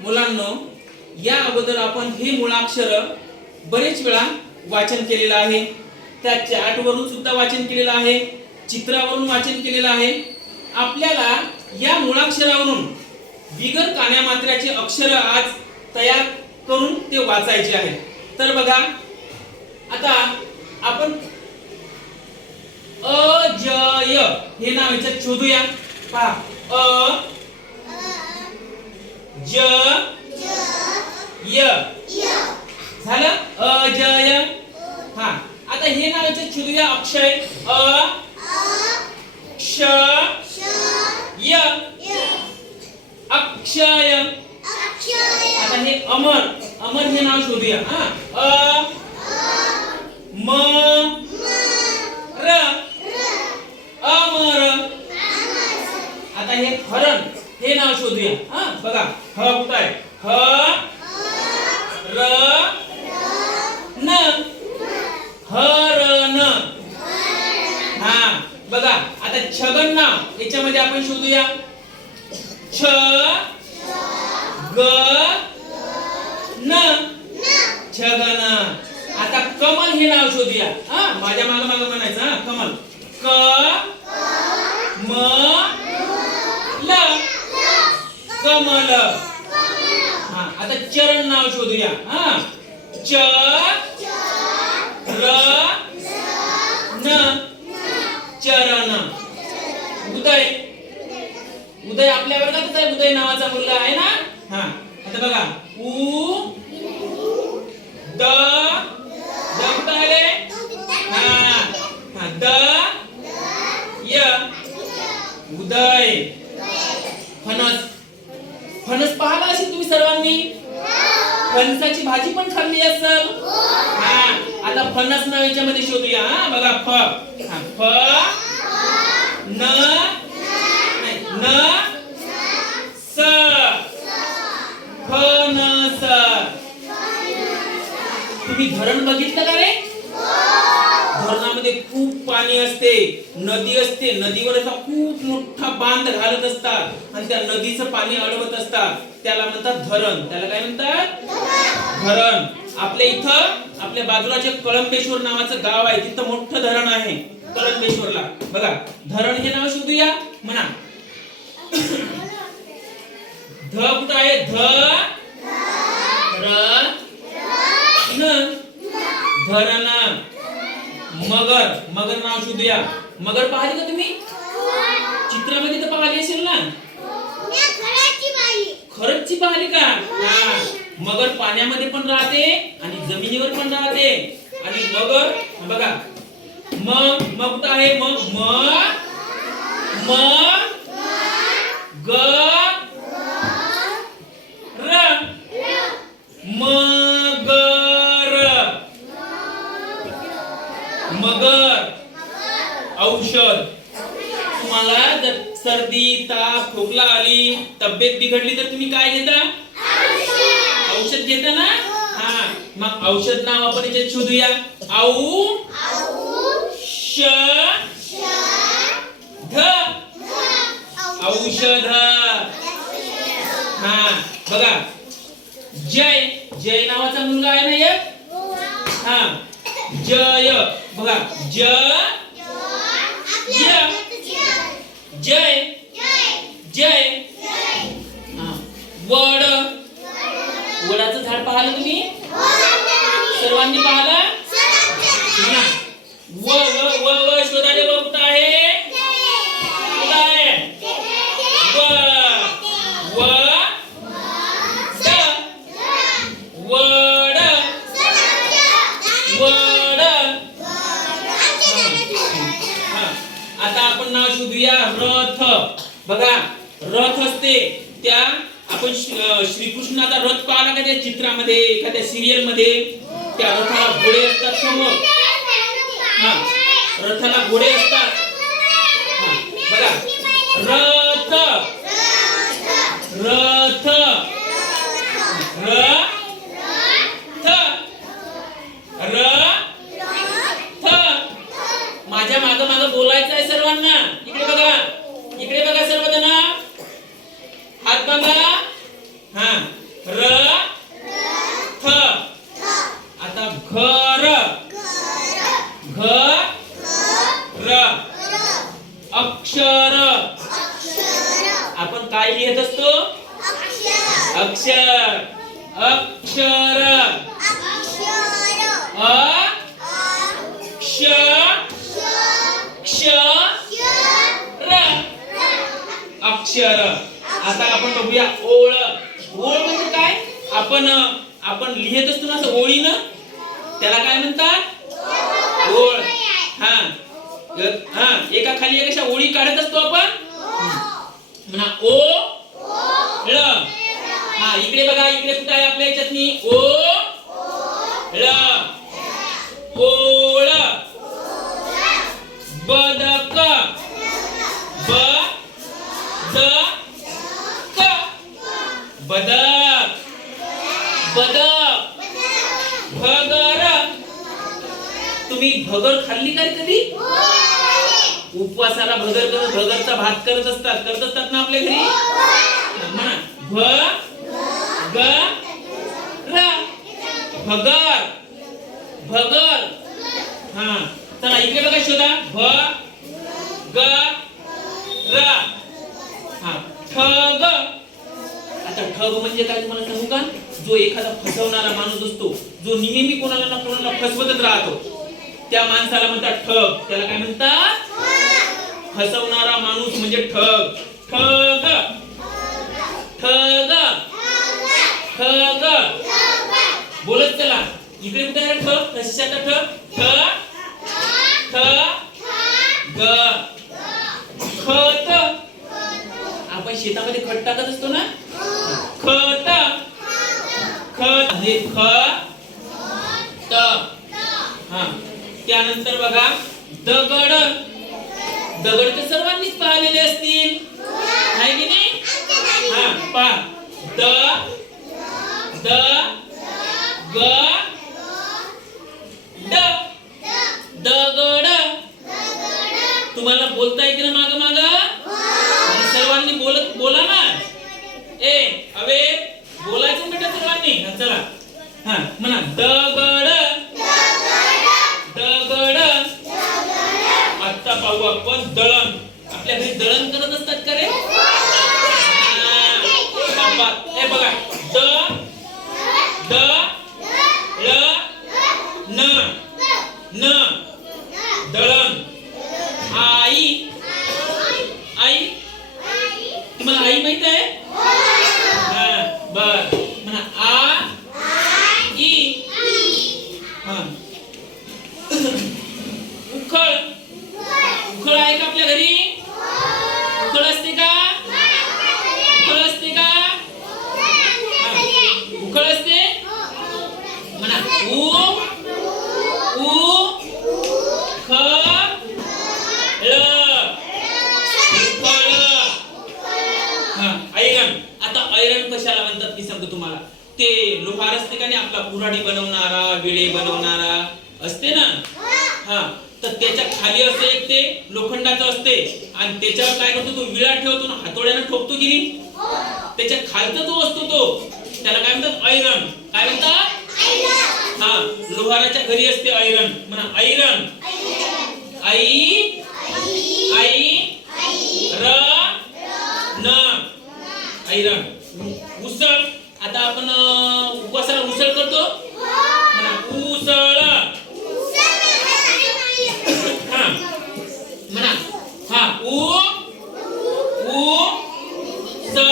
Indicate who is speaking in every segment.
Speaker 1: मुलांनो या अगोदर आपण हे मुळाक्षर बरेच वेळा वाचन केलेलं आहे. त्या चॅटवरून सुद्धा वाचन केलेलं आहे चित्रावरून वाचन केलेलं आहे. आपल्याला या मुळाक्षरावरून बिगर कान्या मात्र्याचे अक्षर आज तयार करून ते वाचायचे आहे तर बघा आता आपण अजय हे नाव याच्यात शोधूया. पहा अ ज य. झालं? अजय हा. आता हे नाव याच्यात अक्षय. अ क्ष य. अक्षय. आता हे अमर. अमर हे नाव शोधूया. हा. अ म र अमर. आता हे हरण हे नाव शोधूया. हा बघा. ह कुठं आहे? ह? र? न? हा बघा आता छगन नाव याच्यामध्ये आपण शोधूया. छ? ग? न? छगन. आता कमल हे नाव शोधूया. हा माझ्या माग माग म्हणायचं हा कमल. क म ल कमल. हा आता चरण नाव शोधूया. हा. च र न चरण. उदय. उदय आपल्या वर्गातच आहे. उदय नावाचा मुलगा आहे ना? हा. आता बघा. उ द द कुठं आले हा हा द य उदय फणस फणस पाहिला असेल तुम्ही सर्वांनी फणसाची भाजी पण खाल्ली असेल? हा आता फणस नाव याच्यामध्ये शोधूया हा बघा फ. फ न न स. फणस. तुम्ही धरण बघितलं का रे धरणामध्ये खूप पाणी असते नदी असते नदीवर असा खूप मोठा बांध घालत असतात. आणि त्या नदीचं पाणी अडवत असतात. त्याला म्हणतात धरण. त्याला काय म्हणतात? धरण. आपल्या इथं आपल्या बाजूला जे कळंबेश्वर नावाचं गाव आहे तिथं मोठं धरण आहे. कळंबेश्वरला. बघा धरण हे नाव शोधूया. म्हणा. ध कुठं आहे? ध. धरण. न धरण. मगर मगर नाव शोधूया. मगर पाहिली का तुम्ही? चित्रामध्ये तर पाहिली असेल ना? खरंच ची पाहिली का? हा. मगर पाण्यामध्ये पण राहते आणि जमिनीवर पण राहते. आणि मगर बघा. म म कुठं आहे? म म म ग र म मगर. औषध. तुम्हाला जर सर्दी ताप खोकला आली तब्येत बिघडली तर तुम्ही काय घेता? औषध. घेता ना? हा. मग औषध नाव आपण याच्यात शोधूया. औ ष ध. औषध. हा. बघा. जय. जय नावाचा मुलगा आहे ना एक? हा. जय. बघा ज जय. जय. हा. वड. वडाचं झाड पाहिलं तुम्ही? सर्वांनी पाहिलं? समोर हा. रथाला घोडे असतात. हा. बघा. रथ. रथ. र माझ्या माग माग बोलायचं आहे सर्वांना. इकडे बघा. इकडे बघा सर्वजण. हात बांधा. हा. र आपण काय लिहित असतो अक्षर अक्षर अ क्ष क्ष र अक्षर. आता आपण बघूया ओळ. ओळ म्हणजे काय? आपण आपण लिहित असतो ना असं ओळीनं? त्याला काय म्हणतात? ओळ. हा. हा. एका खाली एक अशा ओळी काढत असतो आपण? म्हणा ओ. ळ. हा इकडे बघा इकडे कुठं आहे आपल्या याच्यातनी? ओ. ळ. ओ. भगर खाल्ली काय कधी? उपवासाला भगर करत भगरचा भात करत असतात. करत असतात ना आपल्या घरी? म्हणा भ ग र. भगर. भगर. हा. चला इकडे बघा शोधा. भ ग र. हा. ठग आता ठग म्हणजे काय तुम्हाला सांगू का? जो एखादा फसवणारा माणूस असतो जो नेहमी कोणाला ना कोणाला फसवतच राहतो त्या माणसाला म्हणतात ठग. त्याला काय म्हणतात? फसवणारा माणूस म्हणजे ठग. ठग. ठग. ठग. बोलत चला. इकडे कुठे आहे ठ कशाचा ठग ठ ठ ग खत आपण शेतामध्ये खत टाकत असतो ना खत खत हे ख त हा त्यानंतर बघा दगड. दगड तर सर्वांनीच पाहिलेले असतील. आहे की नाही? हा पा द द ग ड. दगड. तुम्हाला बोलता येते ना माग माग? सर्वांनी बोलत बोला ना. ए अवे बोलायचं बेटा सर्वांनी? चला. हा म्हणा दगड. आपल्या घरी दळण करत असतात का रे हा, बाबा, हे बघा द द ळ न न दळण आई आई तुम्हाला आई माहीत आहे हा, बर म्हणा आ ई हा उखळ उखळ आहे का आपल्या घरी उखळ असते का उखळ असते का हा. उखळ असते म्हणा उ उ ख ळ उखळ हा ऐरण आता ऐरण कशाला म्हणतात मी सांगतो तुम्हाला. ते लोहार असते का नाही आपला कुऱ्हाडी बनवणारा विळे बनवणारा असते ना? हा. तर त्याच्याखाली असते एक ते लोखंडाचं असते. आणि त्याच्यावर काय करतो तो विळा ठेवतो ना हातोड्यानं ठोकतो की नाही? त्याच्या खालचा जो असतो तो त्याला काय म्हणतात? ऐरण काय म्हणतात? हा. लोहाराच्या घरी असते ऐरण म्हणा ऐरण आई र न ऐरण उसळ आता आपण अं, उपवासाला उसळ करतो म्हणा उसळ हा म्हणा हा उ उ स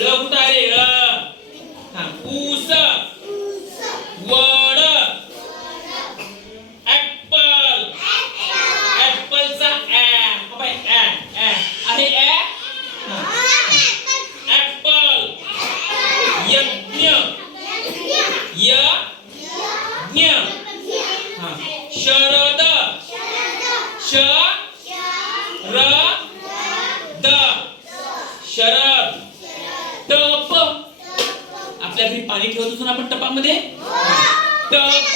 Speaker 1: ळ कुठं आले ऊस वड ऍपल ऍपलचा ऍ हो बाई, ऍ ऍ आहे ऍ हा. ऍपल यज्ञ यज्ञ हा शरद श र द शरद टप आपल्या घरी पाणी ठेवत असतो ना आपण टपामध्ये? टप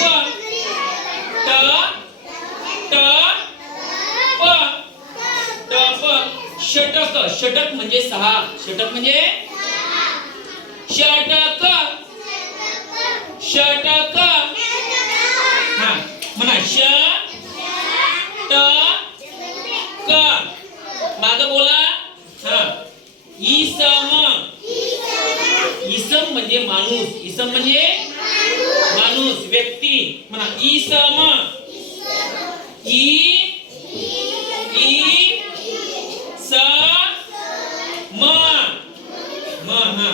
Speaker 1: टप षटक षटक म्हणजे सहा. षटक म्हणजे? षटक. षटक. हा म्हणा ष ट क माग बोला हा इसम इसम म्हणजे माणूस इसम म्हणजे माणूस व्यक्ती म्हणा इसम ई। ई। स म म हा.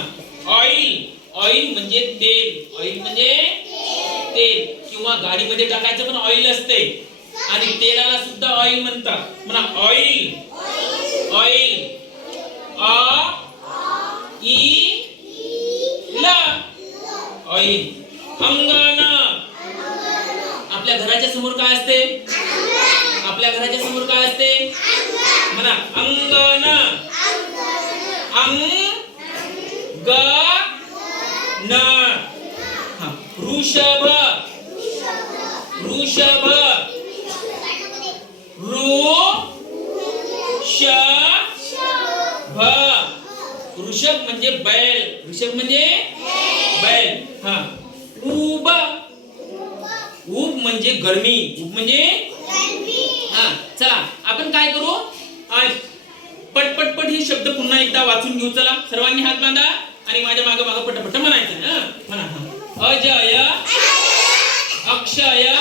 Speaker 1: ऑइल. ऑइल म्हणजे तेल. ऑइल म्हणजे तेल. किंवा गाडीमध्ये टाकायचं पण ऑइल असते. आणि तेलाला सुद्धा ऑइल म्हणतात. म्हणा ऑइल. ऑइल. अ ई ल. ऑइल. अंग घराच्या समोर काय असते? आपल्या घराच्या समोर काय असते? म्हणा अंगण. अंग ग न ऋषभ वृषभ. वृषभ. ऋ भ वृषभ म्हणजे बैल. वृषभ म्हणजे बैल. हा उब उब म्हणजे गरमी उब म्हणजे हा चला आपण काय करू? आ, पट हे शब्द पुन्हा एकदा वाचून घेऊ चला. सर्वांनी हात बांधा आणि माझ्या मागे मागे पटपट म्हणायचं. म्हणा. अजय. अक्षय.